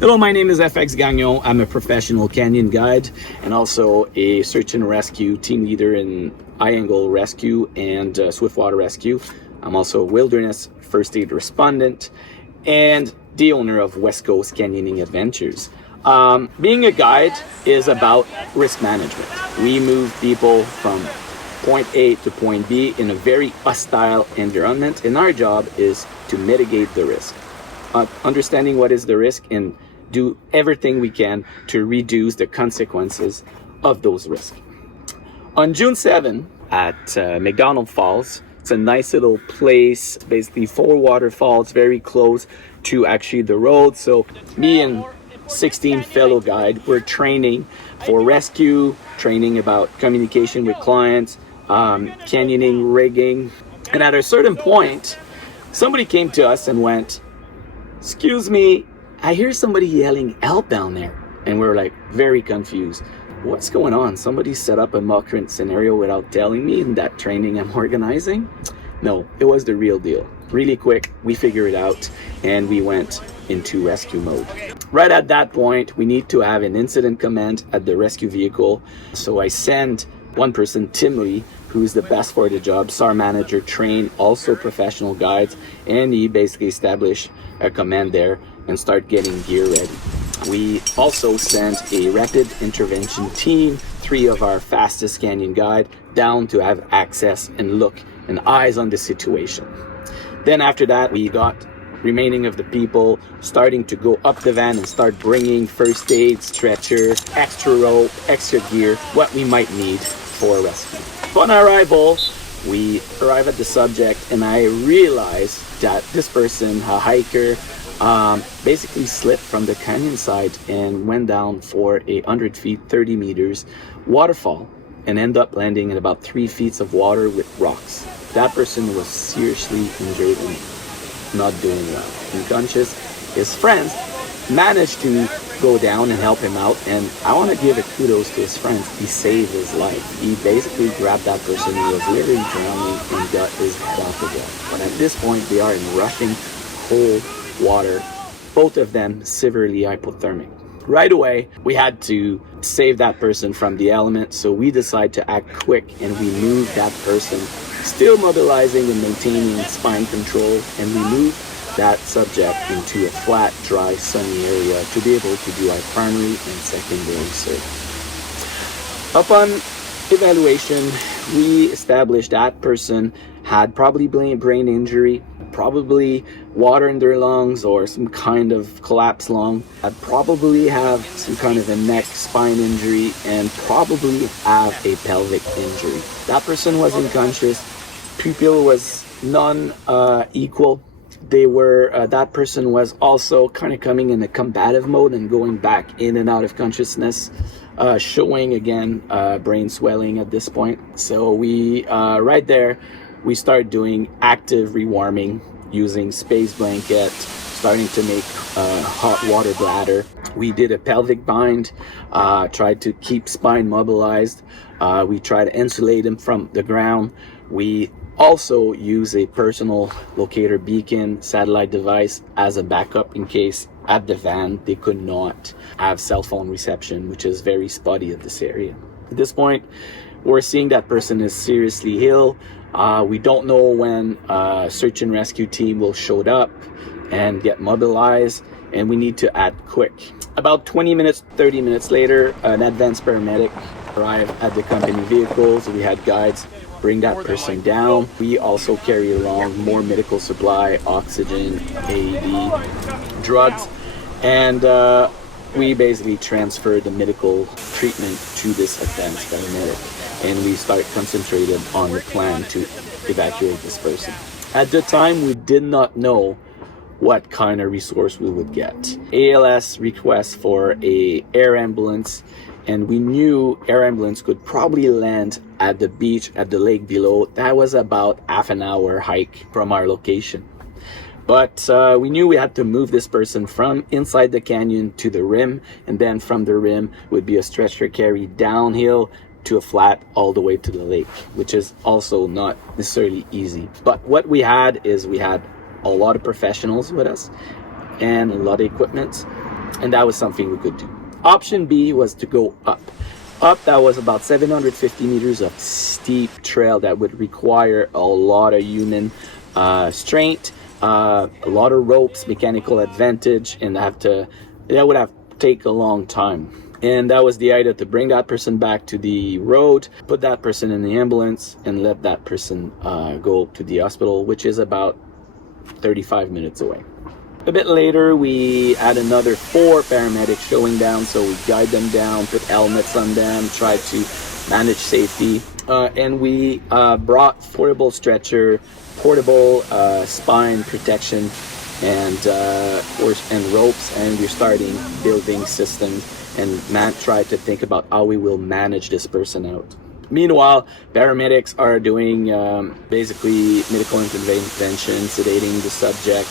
Hello, my name is FX Gagnon. I'm a professional canyon guide and also a search and rescue team leader in high-angle rescue and swiftwater rescue. I'm also a wilderness first aid respondent and the owner of West Coast Canyoning Adventures. Being a guide is about risk management. We move people from point A to point B in a very hostile environment, and our job is to mitigate the risk. Understanding what is the risk and do everything we can to reduce the consequences of those risks. On June 7 at McDonald Falls, it's a nice little place, basically 4 waterfalls very close to actually the road. So me and 16 fellow guide, we're training for rescue, training about communication with clients, canyoning, rigging. And at a certain point, somebody came to us and went, "Excuse me, I hear somebody yelling help down there." And we're like very confused. What's going on? Somebody set up a mock current scenario without telling me in that training I'm organizing? No, it was the real deal. Really quick, we figured it out and we went into rescue mode. Right at that point, we need to have an incident command at the rescue vehicle. So I send one person, Tim Lee, who's the best for the job, SAR manager, trained, also professional guides, and he basically established a command there and start getting gear ready. We also sent a rapid intervention team, 3 of our fastest canyon guide, down to have access and look and eyes on the situation. Then after that, we got remaining of the people starting to go up the van and start bringing first aid, stretcher, extra rope, extra gear, what we might need for rescue. Upon arrival, we arrive at the subject and I realized that this person, a hiker, basically slipped from the canyon side and went down for 100 feet, 30 meters waterfall and ended up landing in about 3 feet of water with rocks. That person was seriously injured and not doing well, unconscious. His friends managed to go down and help him out, and I want to give a kudos to his friends. He saved his life. He basically grabbed that person who was literally drowning and got his head off the wall. But at this point, they are in rushing cold water, both of them severely hypothermic. Right away, we had to save that person from the element, so we decided to act quick and we moved that person, still mobilizing and maintaining spine control, and we moved that subject into a flat, dry, sunny area to be able to do our primary and secondary service. Upon evaluation, we established that person had probably brain injury, probably water in their lungs or some kind of collapsed lung, I'd probably have some kind of a neck spine injury, and probably have a pelvic injury. That person was unconscious. Pupil was non-equal. That person was also kind of coming in a combative mode and going back in and out of consciousness, showing again brain swelling at this point. So we, right there, we started doing active rewarming using space blanket, starting to make hot water bladder. We did a pelvic bind, tried to keep spine mobilized. We tried to insulate him from the ground. We also use a personal locator beacon satellite device as a backup in case at the van they could not have cell phone reception, which is very spotty at this area. At this point, we're seeing that person is seriously ill. We don't know when search and rescue team will show up and get mobilized, and we need to act quick. About 20 minutes, 30 minutes later, an advanced paramedic arrived at the company vehicles. We had guides bring that person down. We also carry along more medical supply, oxygen, AED, drugs, and we basically transferred the medical treatment to this advanced paramedic, and we start concentrated on the plan to evacuate this person. At the time, we did not know what kind of resource we would get. ALS request for a air ambulance, and we knew air ambulance could probably land at the beach at the lake below. That was about half an hour hike from our location. But we knew we had to move this person from inside the canyon to the rim, and then from the rim would be a stretcher carry downhill to a flat all the way to the lake, which is also not necessarily easy. But what we had is we had a lot of professionals with us and a lot of equipment. And that was something we could do. Option B was to go up. Up, that was about 750 meters of steep trail that would require a lot of human strength, a lot of ropes, mechanical advantage, and that would have take a long time. And that was the idea, to bring that person back to the road, put that person in the ambulance, and let that person go to the hospital, which is about 35 minutes away. A bit later, we had another 4 paramedics showing down, so we guide them down, put helmets on them, tried to manage safety, and we brought portable stretcher, portable spine protection, and ropes, and we're starting building systems, and Matt tried to think about how we will manage this person out. Meanwhile, paramedics are doing basically medical intervention, sedating the subject,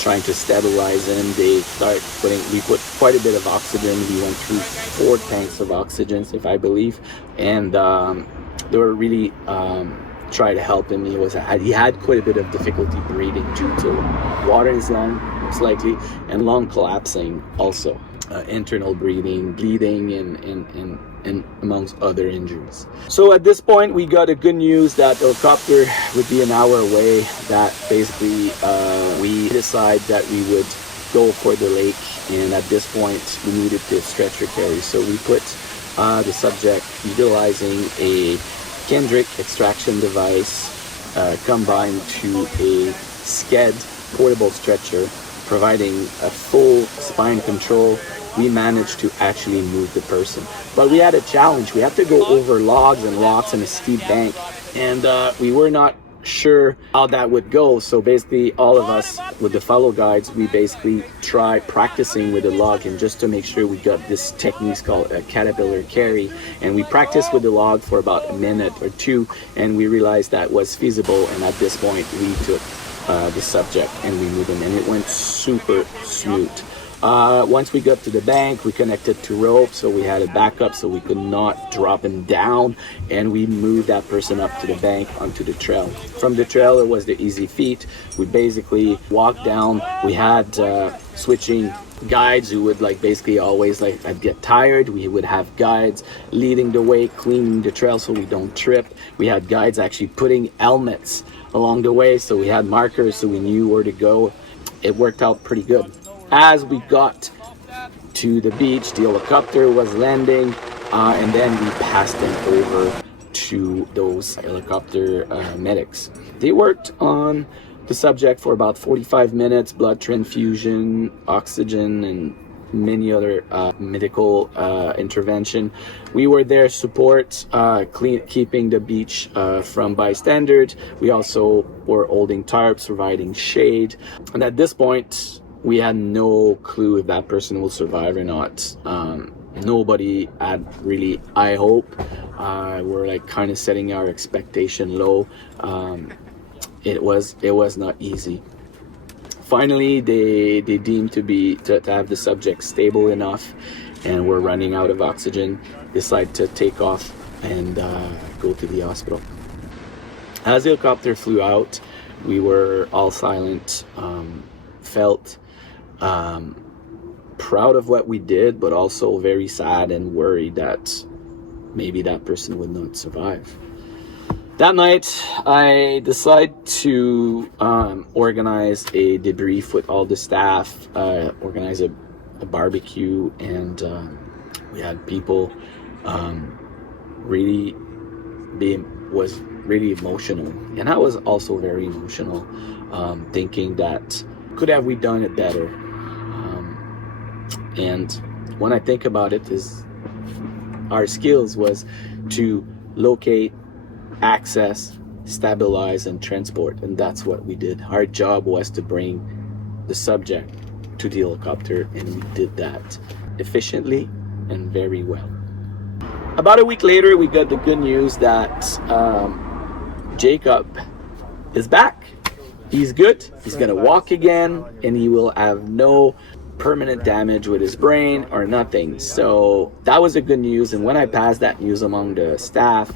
trying to stabilize him. We put quite a bit of oxygen. We went through 4 tanks of oxygen, if I believe, and they were really trying to help him. He had quite a bit of difficulty breathing due to water in his lung, most likely, and lung collapsing also, internal breathing, bleeding, and amongst other injuries. So at this point, we got a good news that the helicopter would be an hour away, that basically we decided that we would go for the lake, and at this point we needed to stretcher carry. So we put the subject utilizing a Kendrick extraction device combined to a sked portable stretcher, providing a full spine control. We managed to actually move the person. But we had a challenge. We had to go over logs and rocks and a steep bank, and we were not sure how that would go. So basically, all of us with the fellow guides, we basically try practicing with the log, and just to make sure we got this technique called a caterpillar carry. And we practiced with the log for about a minute or 2, and we realized that was feasible. And at this point, we took the subject and we moved him, and it went super smooth. Once we got to the bank, we connected to rope, so we had a backup so we could not drop him down, and we moved that person up to the bank onto the trail. From the trail, it was the easy feat. We basically walked down. We had switching guides who would basically always I'd get tired. We would have guides leading the way, cleaning the trail so we don't trip. We had guides actually putting helmets along the way, so we had markers so we knew where to go. It worked out pretty good. As we got to the beach, the helicopter was landing, and then we passed them over to those helicopter medics. They worked on the subject for about 45 minutes, blood transfusion, oxygen, and many other medical intervention. We were there support, keeping the beach from bystanders. We also were holding tarps, providing shade. And at this point, we had no clue if that person will survive or not. Nobody had really high hope. We're kind of setting our expectation low. It was not easy. Finally, they deemed to have the subject stable enough, and we're running out of oxygen. Decide to take off and go to the hospital. As the helicopter flew out, we were all silent. Felt proud of what we did, but also very sad and worried that maybe that person would not survive. That night, I decided to organize a debrief with all the staff, organize a barbecue, and we had people was really emotional, and I was also very emotional, thinking that could have we done it better. And when I think about it, our skills was to locate, access, stabilize, and transport, and that's what we did. Our job was to bring the subject to the helicopter, and we did that efficiently and very well. About a week later, we got the good news that Jacob is back. He's good. He's gonna walk again, and he will have no permanent damage with his brain or nothing. So that was a good news. And when I passed that news among the staff,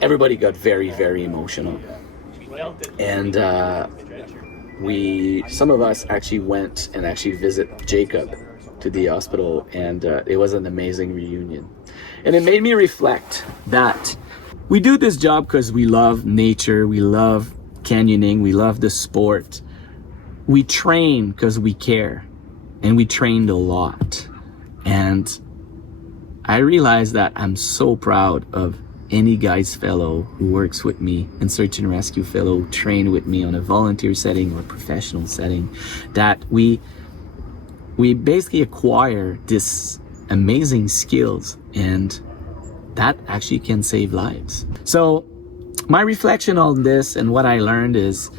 everybody got very, very emotional. And some of us actually went and actually visit Jacob to the hospital, and it was an amazing reunion. And it made me reflect that we do this job because we love nature, we love canyoning, we love the sport. We train because we care, and we trained a lot. And I realized that I'm so proud of any guides fellow who works with me, and search and rescue fellow who train with me on a volunteer setting or professional setting, that we basically acquire this amazing skills, and that actually can save lives. So my reflection on this and what I learned is,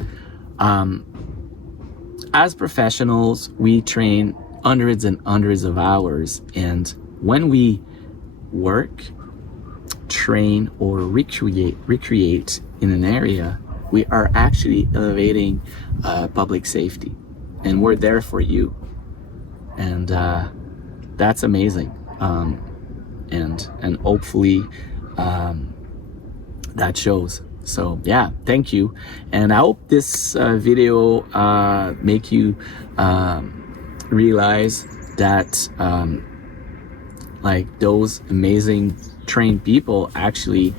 as professionals, we train hundreds and hundreds of hours, and when we work, train, or recreate in an area, we are actually elevating public safety, and we're there for you, and that's amazing. And hopefully that shows. So yeah, thank you, and I hope this video make you realize that like those amazing trained people actually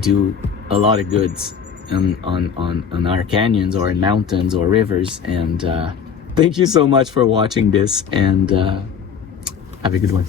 do a lot of goods on our canyons or in mountains or rivers. And thank you so much for watching this, and have a good one.